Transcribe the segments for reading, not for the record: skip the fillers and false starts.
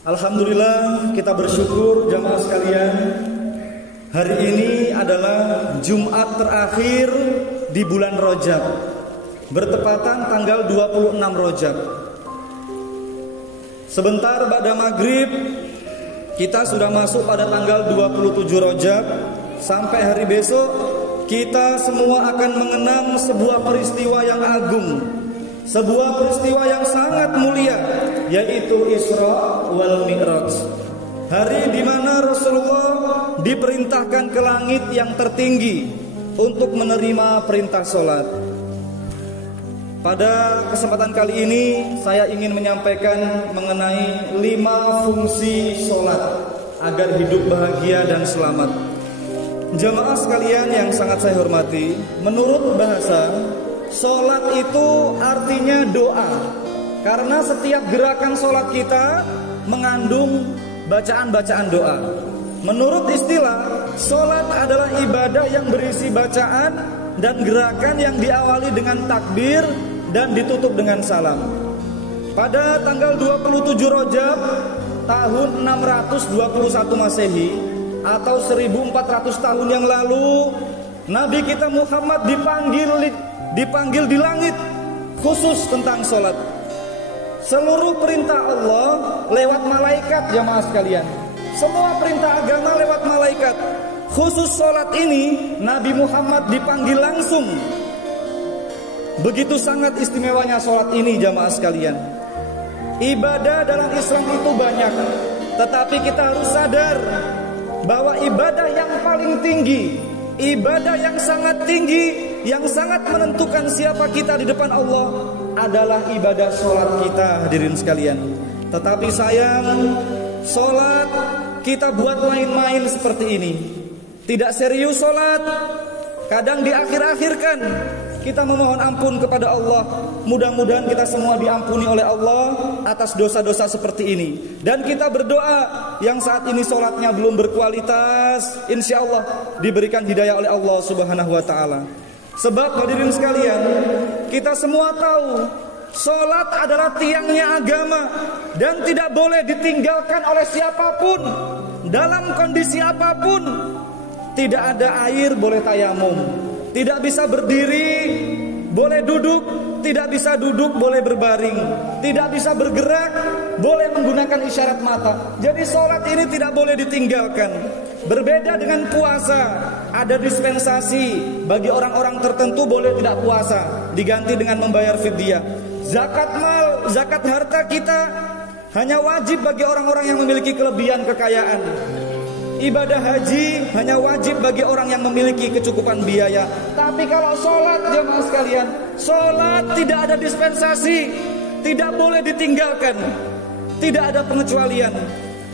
Alhamdulillah, kita bersyukur jamaah sekalian. Hari ini adalah Jumat terakhir di bulan Rajab, bertepatan tanggal 26 Rajab. Sebentar ba'da maghrib kita sudah masuk pada tanggal 27 Rajab. Sampai hari besok kita semua akan mengenang sebuah peristiwa yang agung, sebuah peristiwa yang sangat mulia, yaitu Isra wal Mi'raj. Hari di mana Rasulullah diperintahkan ke langit yang tertinggi untuk menerima perintah sholat. Pada kesempatan kali ini saya ingin menyampaikan mengenai 5 fungsi sholat agar hidup bahagia dan selamat. Jamaah sekalian yang sangat saya hormati, menurut bahasa, sholat itu artinya doa. Karena setiap gerakan sholat kita mengandung bacaan-bacaan doa. Menurut istilah, sholat adalah ibadah yang berisi bacaan dan gerakan yang diawali dengan takbir dan ditutup dengan salam. Pada tanggal 27 Rajab tahun 621 Masehi atau 1400 tahun yang lalu, Nabi kita Muhammad dipanggil di langit khusus tentang sholat. Seluruh perintah Allah lewat malaikat, jamaah sekalian. Semua perintah agama lewat malaikat. Khusus sholat ini Nabi Muhammad dipanggil langsung. Begitu sangat istimewanya sholat ini, jamaah sekalian. Ibadah dalam Islam itu banyak, tetapi kita harus sadar bahwa ibadah yang paling tinggi, ibadah yang sangat tinggi, yang sangat menentukan siapa kita di depan Allah adalah ibadah sholat kita, hadirin sekalian. Tetapi sayang, sholat kita buat main-main seperti ini. Tidak serius sholat, kadang diakhir-akhirkan. Kita memohon ampun kepada Allah. Mudah-mudahan kita semua diampuni oleh Allah atas dosa-dosa seperti ini. Dan kita berdoa yang saat ini sholatnya belum berkualitas, insya Allah diberikan hidayah oleh Allah Subhanahu wa ta'ala. Sebab hadirin sekalian, kita semua tahu sholat adalah tiangnya agama dan tidak boleh ditinggalkan oleh siapapun dalam kondisi apapun. Tidak ada air boleh tayamum, tidak bisa berdiri boleh duduk, tidak bisa duduk boleh berbaring, tidak bisa bergerak boleh menggunakan isyarat mata. Jadi sholat ini tidak boleh ditinggalkan. Berbeda dengan puasa, ada dispensasi bagi orang-orang tertentu boleh tidak puasa, diganti dengan membayar fidyah. Zakat mal, zakat harta kita hanya wajib bagi orang-orang yang memiliki kelebihan kekayaan. Ibadah haji hanya wajib bagi orang yang memiliki kecukupan biaya. Tapi kalau sholat, jemaah sekalian, sholat tidak ada dispensasi, tidak boleh ditinggalkan, tidak ada pengecualian.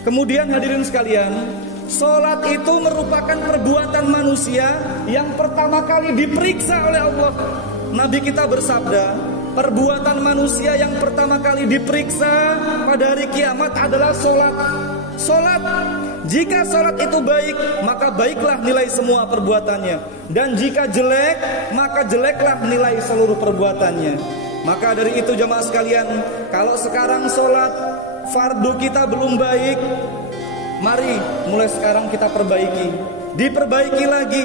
Kemudian hadirin sekalian, sholat itu merupakan perbuatan manusia yang pertama kali diperiksa oleh Allah. Nabi kita bersabda, perbuatan manusia yang pertama kali diperiksa pada hari kiamat adalah sholat. Sholat, jika sholat itu baik, maka baiklah nilai semua perbuatannya. Dan jika jelek, maka jeleklah nilai seluruh perbuatannya. Maka dari itu jemaah sekalian, kalau sekarang sholat fardu kita belum baik, mari mulai sekarang kita perbaiki. Diperbaiki lagi.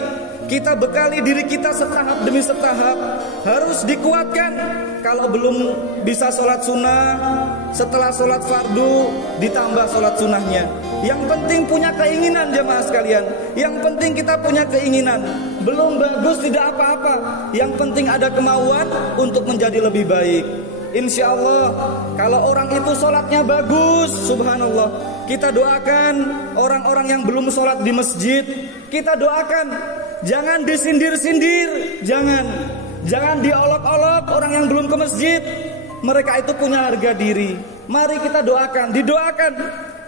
Kita bekali diri kita setahap demi setahap. Harus dikuatkan. Kalau belum bisa sholat sunnah, setelah sholat fardu ditambah sholat sunnahnya. Yang penting punya keinginan, jemaah sekalian. Yang penting kita punya keinginan. Belum bagus tidak apa-apa. Yang penting ada kemauan untuk menjadi lebih baik. Insya Allah kalau orang itu sholatnya bagus, subhanallah, kita doakan orang-orang yang belum sholat di masjid. Kita doakan, jangan disindir-sindir, jangan diolok-olok orang yang belum ke masjid. Mereka itu punya harga diri. Mari kita doakan, didoakan.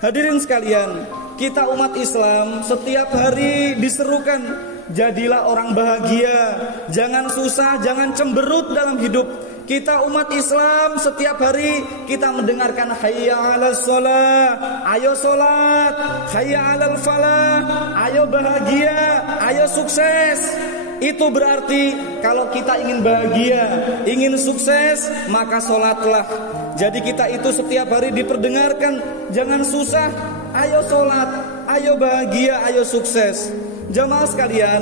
Hadirin sekalian, kita umat Islam setiap hari diserukan, jadilah orang bahagia, jangan susah, jangan cemberut dalam hidup. Kita umat Islam setiap hari kita mendengarkan hayya 'alas shalah, ayo salat, hayya 'alal falah, ayo bahagia, ayo sukses. Itu berarti kalau kita ingin bahagia, ingin sukses, maka sholatlah. Jadi kita itu setiap hari diperdengarkan, jangan susah, ayo sholat, ayo bahagia, ayo sukses. Jamaah sekalian,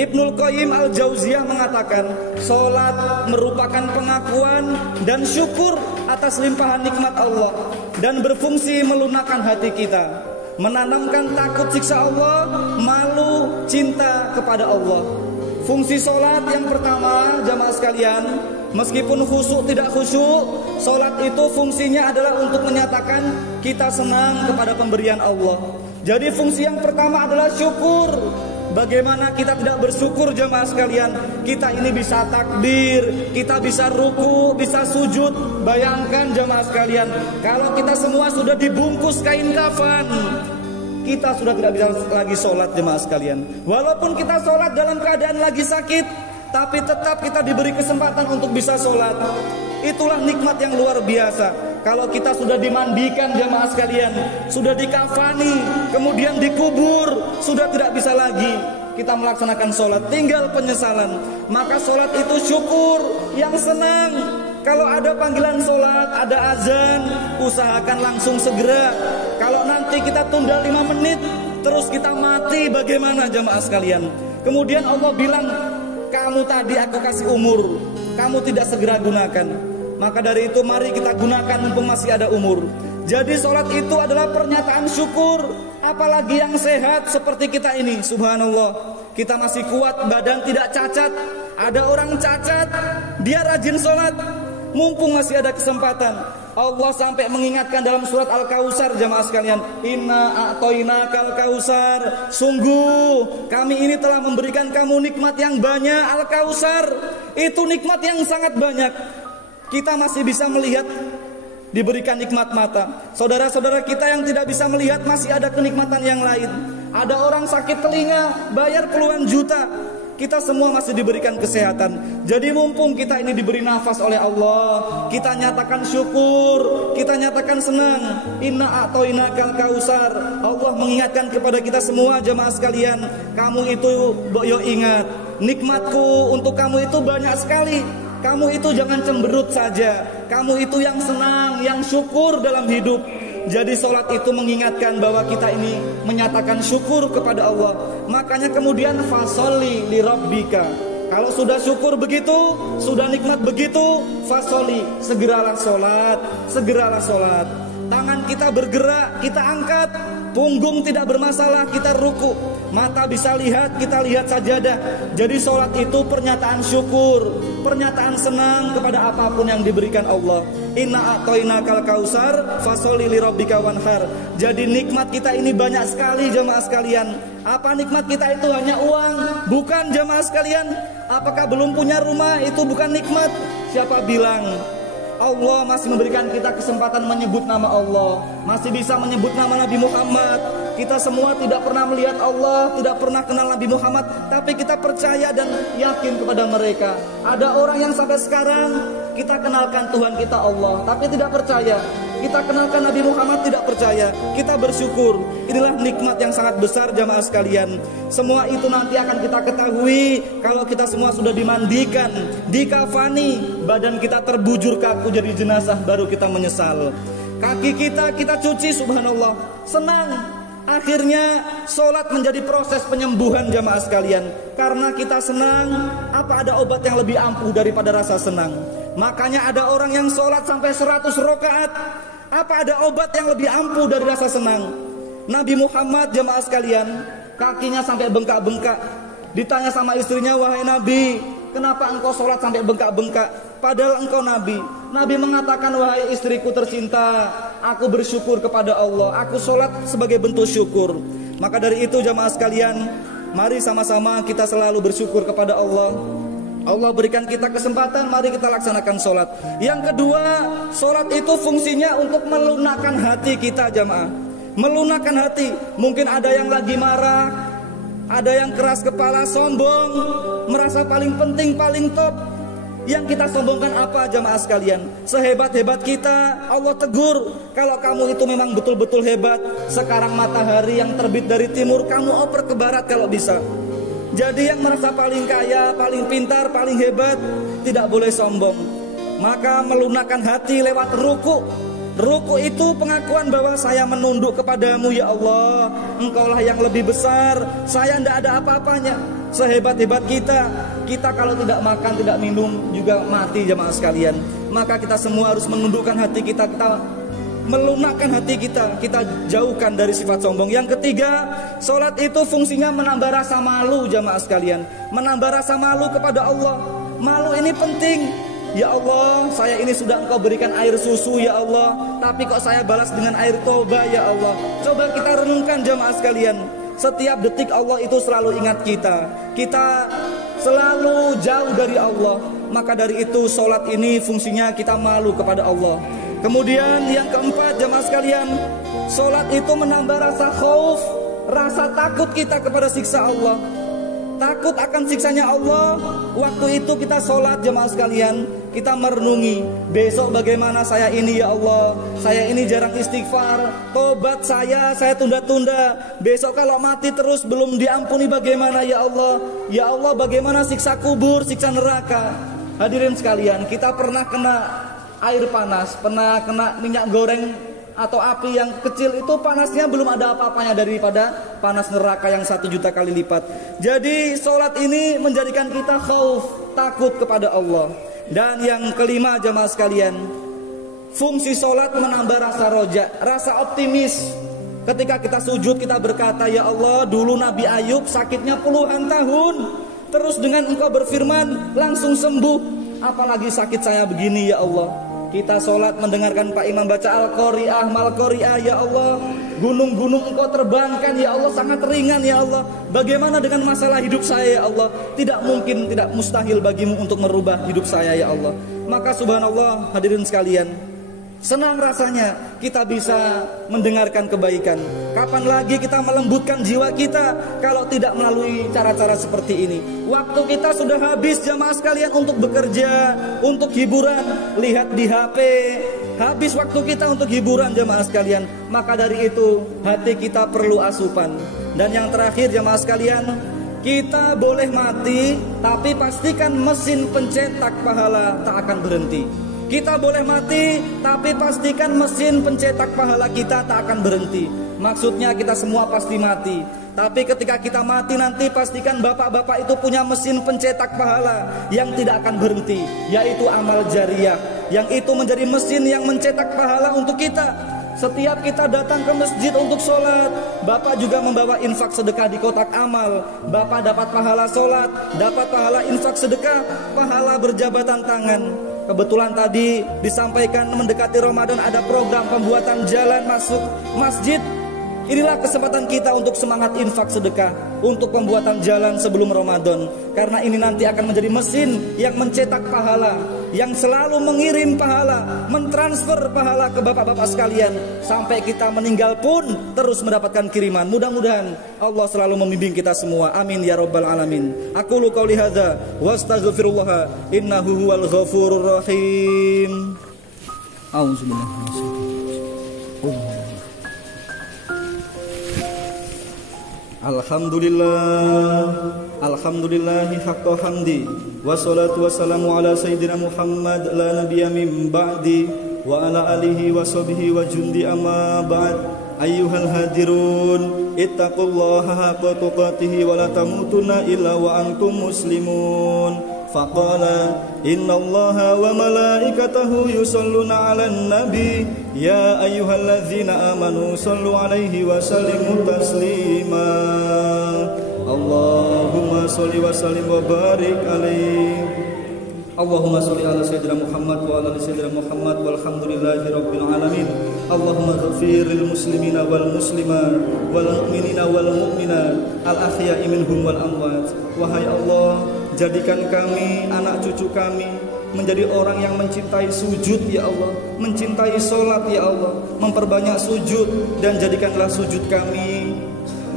Ibnul Qayyim Al-Jauziyah mengatakan, sholat merupakan pengakuan dan syukur atas limpahan nikmat Allah, dan berfungsi melunakkan hati kita, menanamkan takut siksa Allah, malu, cinta kepada Allah. Fungsi sholat yang pertama, jamaah sekalian, meskipun khusyuk tidak khusyuk, sholat itu fungsinya adalah untuk menyatakan kita senang kepada pemberian Allah. Jadi fungsi yang pertama adalah syukur. Bagaimana kita tidak bersyukur, jamaah sekalian? Kita ini bisa takbir, kita bisa ruku, bisa sujud. Bayangkan jamaah sekalian, kalau kita semua sudah dibungkus kain kafan, kita sudah tidak bisa lagi sholat, jemaah sekalian. Walaupun kita sholat dalam keadaan lagi sakit, tapi tetap kita diberi kesempatan untuk bisa sholat. Itulah nikmat yang luar biasa. Kalau kita sudah dimandikan, jemaah sekalian, sudah dikafani, kemudian dikubur, sudah tidak bisa lagi kita melaksanakan sholat, tinggal penyesalan. Maka sholat itu syukur yang senang. Kalau ada panggilan sholat, ada azan, usahakan langsung segera. Kalau nanti kita tunda 5 menit, terus kita mati, bagaimana jamaah sekalian? Kemudian Allah bilang, kamu tadi aku kasih umur, kamu tidak segera gunakan. Maka dari itu mari kita gunakan mumpung masih ada umur. Jadi sholat itu adalah pernyataan syukur. Apalagi yang sehat seperti kita ini, subhanallah, kita masih kuat, badan tidak cacat. Ada orang cacat, dia rajin sholat, mumpung masih ada kesempatan. Allah sampai mengingatkan dalam surat Al-Kautsar, jamaah sekalian, inna a'toinakal kausar, sungguh kami ini telah memberikan kamu nikmat yang banyak. Al-Kautsar itu nikmat yang sangat banyak. Kita masih bisa melihat, diberikan nikmat mata. Saudara-saudara kita yang tidak bisa melihat masih ada kenikmatan yang lain. Ada orang sakit telinga, bayar puluhan juta. Kita semua masih diberikan kesehatan. Jadi mumpung kita ini diberi nafas oleh Allah, kita nyatakan syukur, kita nyatakan senang. Inna a'toinakal kausar. Allah mengingatkan kepada kita semua, jemaah sekalian, kamu itu yo ingat, nikmatku untuk kamu itu banyak sekali. Kamu itu jangan cemberut saja. Kamu itu yang senang, yang syukur dalam hidup. Jadi sholat itu mengingatkan bahwa kita ini menyatakan syukur kepada Allah. Makanya kemudian fasholli li rabbika. Kalau sudah syukur begitu, sudah nikmat begitu, fasholli, segeralah sholat, segeralah sholat. Tangan kita bergerak, kita angkat. Punggung tidak bermasalah, kita ruku. Mata bisa lihat, kita lihat sajadah. Jadi sholat itu pernyataan syukur, pernyataan senang kepada apapun yang diberikan Allah. Inna a'toinakal kausar fasholli li rabbika wanhar. Jadi nikmat kita ini banyak sekali, jamaah sekalian. Apa nikmat kita itu hanya uang? Bukan, jamaah sekalian. Apakah belum punya rumah itu bukan nikmat? Siapa bilang? Allah masih memberikan kita kesempatan menyebut nama Allah, masih bisa menyebut nama Nabi Muhammad. Kita semua tidak pernah melihat Allah, tidak pernah kenal Nabi Muhammad, tapi kita percaya dan yakin kepada mereka. Ada orang yang sampai sekarang kita kenalkan Tuhan kita Allah, tapi tidak percaya. Kita kenalkan Nabi Muhammad, tidak percaya. Kita bersyukur. Inilah nikmat yang sangat besar, jamaah sekalian. Semua itu nanti akan kita ketahui kalau kita semua sudah dimandikan, dikafani, badan kita terbujur kaku jadi jenazah, baru kita menyesal. Kaki kita cuci, subhanallah, senang. Akhirnya sholat menjadi proses penyembuhan, jamaah sekalian. Karena kita senang, apa ada obat yang lebih ampuh daripada rasa senang? Makanya ada orang yang sholat sampai 100 rakaat. Apa ada obat yang lebih ampuh dari rasa senang? Nabi Muhammad, jamaah sekalian, kakinya sampai bengkak-bengkak. Ditanya sama istrinya, wahai Nabi, kenapa engkau sholat sampai bengkak-bengkak? Padahal engkau Nabi. Nabi mengatakan, wahai istriku tercinta, aku bersyukur kepada Allah. Aku sholat sebagai bentuk syukur. Maka dari itu, jamaah sekalian, mari sama-sama kita selalu bersyukur kepada Allah. Allah berikan kita kesempatan, mari kita laksanakan sholat. Yang kedua, sholat itu fungsinya untuk melunakkan hati kita, jamaah. Melunakkan hati. Mungkin ada yang lagi marah, ada yang keras kepala, sombong, merasa paling penting, paling top. Yang kita sombongkan apa, jamaah sekalian? Sehebat-hebat kita, Allah tegur, kalau kamu itu memang betul-betul hebat, sekarang matahari yang terbit dari timur, kamu oper ke barat kalau bisa. Jadi yang merasa paling kaya, paling pintar, paling hebat tidak boleh sombong. Maka melunakkan hati lewat ruku. Ruku itu pengakuan bahwa saya menunduk kepadamu ya Allah. Engkaulah yang lebih besar, saya tidak ada apa-apanya. Sehebat-hebat kita kalau tidak makan, tidak minum juga mati jamaah sekalian. Maka kita semua harus menundukkan hati kita, melunakkan hati kita jauhkan dari sifat sombong. Yang ketiga, sholat itu fungsinya menambah rasa malu jamaah sekalian. Menambah rasa malu kepada Allah. Malu ini penting. Ya Allah, saya ini sudah Engkau berikan air susu ya Allah, tapi kok saya balas dengan air toba ya Allah. Coba kita renungkan jamaah sekalian. Setiap detik Allah itu selalu ingat kita. Kita selalu jauh dari Allah. Maka dari itu sholat ini fungsinya kita malu kepada Allah. Kemudian yang keempat jamaah sekalian, sholat itu menambah rasa khauf, rasa takut kita kepada siksa Allah. Takut akan siksanya Allah. Waktu itu kita sholat jamaah sekalian, kita merenungi, besok bagaimana saya ini ya Allah. Saya ini jarang istighfar, tobat saya tunda-tunda. Besok kalau mati terus belum diampuni bagaimana ya Allah. Ya Allah, bagaimana siksa kubur, siksa neraka. Hadirin sekalian, kita pernah kena air panas, pernah kena minyak goreng atau api yang kecil, itu panasnya belum ada apa-apanya daripada panas neraka yang 1 juta kali lipat. Jadi sholat ini menjadikan kita khauf, takut kepada Allah. Dan yang kelima jamaah sekalian, fungsi sholat menambah rasa roja, rasa optimis. Ketika kita sujud kita berkata, ya Allah, dulu Nabi Ayub sakitnya puluhan tahun, terus dengan Engkau berfirman langsung sembuh, apalagi sakit saya begini ya Allah. Kita sholat mendengarkan Pak Imam baca Al-Qari'ah, Mal-Qari'ah, ya Allah, gunung-gunung Engkau terbangkan ya Allah, sangat ringan ya Allah. Bagaimana dengan masalah hidup saya ya Allah? Tidak mungkin, tidak mustahil bagimu untuk merubah hidup saya ya Allah. Maka subhanallah hadirin sekalian, senang rasanya kita bisa mendengarkan kebaikan. Kapan lagi kita melembutkan jiwa kita kalau tidak melalui cara-cara seperti ini? Waktu kita sudah habis jamaah sekalian untuk bekerja, untuk hiburan, lihat di HP. Habis waktu kita untuk hiburan jamaah sekalian. Maka dari itu hati kita perlu asupan. Dan yang terakhir jamaah sekalian, kita boleh mati, tapi pastikan mesin pencetak pahala tak akan berhenti. Kita boleh mati, tapi pastikan mesin pencetak pahala kita tak akan berhenti. Maksudnya kita semua pasti mati, tapi ketika kita mati nanti pastikan bapak-bapak itu punya mesin pencetak pahala yang tidak akan berhenti, yaitu amal jariyah, yang itu menjadi mesin yang mencetak pahala untuk kita. Setiap kita datang ke masjid untuk sholat, bapak juga membawa infak sedekah di kotak amal. Bapak dapat pahala sholat, dapat pahala infak sedekah, pahala berjabatan tangan. Kebetulan tadi disampaikan mendekati Ramadan ada program pembuatan jalan masuk masjid. Inilah kesempatan kita untuk semangat infak sedekah, untuk pembuatan jalan sebelum Ramadan. Karena ini nanti akan menjadi mesin yang mencetak pahala, yang selalu mengirim pahala, mentransfer pahala ke bapak-bapak sekalian. Sampai kita meninggal pun terus mendapatkan kiriman. Mudah-mudahan Allah selalu membimbing kita semua. Amin ya rabbal alamin. Aqulu qouli hadza wastaghfirullah innahu huwal ghafurur rahim. A'udzubillahi Alhamdulillahi haqqa hamdi, wassalatu wassalamu ala sayyidina Muhammad la nabiyya min ba'di, wa ala alihi wa sahbihi wa jundi amma ba'd. Ayyuhal hadirun, ittaqullaha haqqa tuqatih wa la tamutunna illa wa antum muslimun. Faqala innallaha wa malaikatahu yusalluna 'alan nabi ya ayyuhalladzina amanu sallu 'alaihi wa sallimu taslima. Allahumma shalli wa sallim wa barik alaihi. Allahumma shalli ala sayyidina Muhammad wa ala sayyidina Muhammad walhamdulillahi rabbil alamin. Allahumma ghafiril muslimina wal muslimat wal mu'minina wal mu'minat al ahya'i minhum wal amwat. Wahai Allah, jadikan kami, anak cucu kami menjadi orang yang mencintai sujud ya Allah, mencintai sholat ya Allah, memperbanyak sujud, dan jadikanlah sujud kami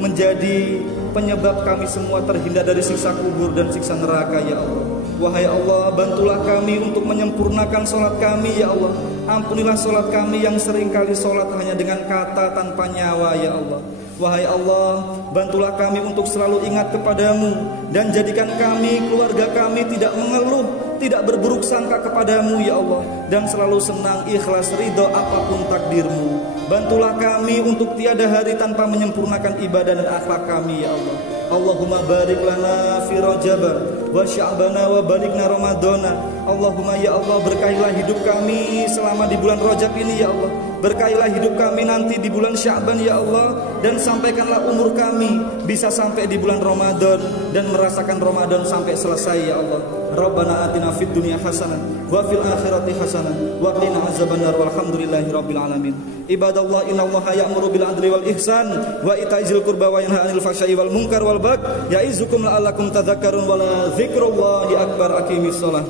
menjadi penyebab kami semua terhindar dari siksa kubur dan siksa neraka ya Allah. Wahai Allah, bantulah kami untuk menyempurnakan sholat kami ya Allah. Ampunilah solat kami yang seringkali solat hanya dengan kata tanpa nyawa ya Allah. Wahai Allah, bantulah kami untuk selalu ingat kepadamu, dan jadikan kami, keluarga kami tidak mengeluh, tidak berburuk sangka kepadamu ya Allah, dan selalu senang, ikhlas, ridho apapun takdirmu. Bantulah kami untuk tiada hari tanpa menyempurnakan ibadah dan akhlak kami ya Allah. Allahumma barik lana fi Rajaba wa Sya'bana wa balikna Ramadana. Allahumma ya Allah, berkahilah hidup kami selama di bulan Rajab ini ya Allah. Berkahilah hidup kami nanti di bulan Sya'ban ya Allah, dan sampaikanlah umur kami bisa sampai di bulan Ramadan dan merasakan Ramadan sampai selesai ya Allah. Rabbana atina fid dunya hasanah wa fil akhirati hasanah wa qina azabannar walhamdulillahi rabbil alamin. Ibadallah, innallaha ya'muru bil adli wal ihsan wa ita'izil qurba wa yanha 'anil fahsya'i wal munkar wal baghi ya'izukum la'allakum tadhakkarun wa la dzikrullahi akbar. Aqimis shalah.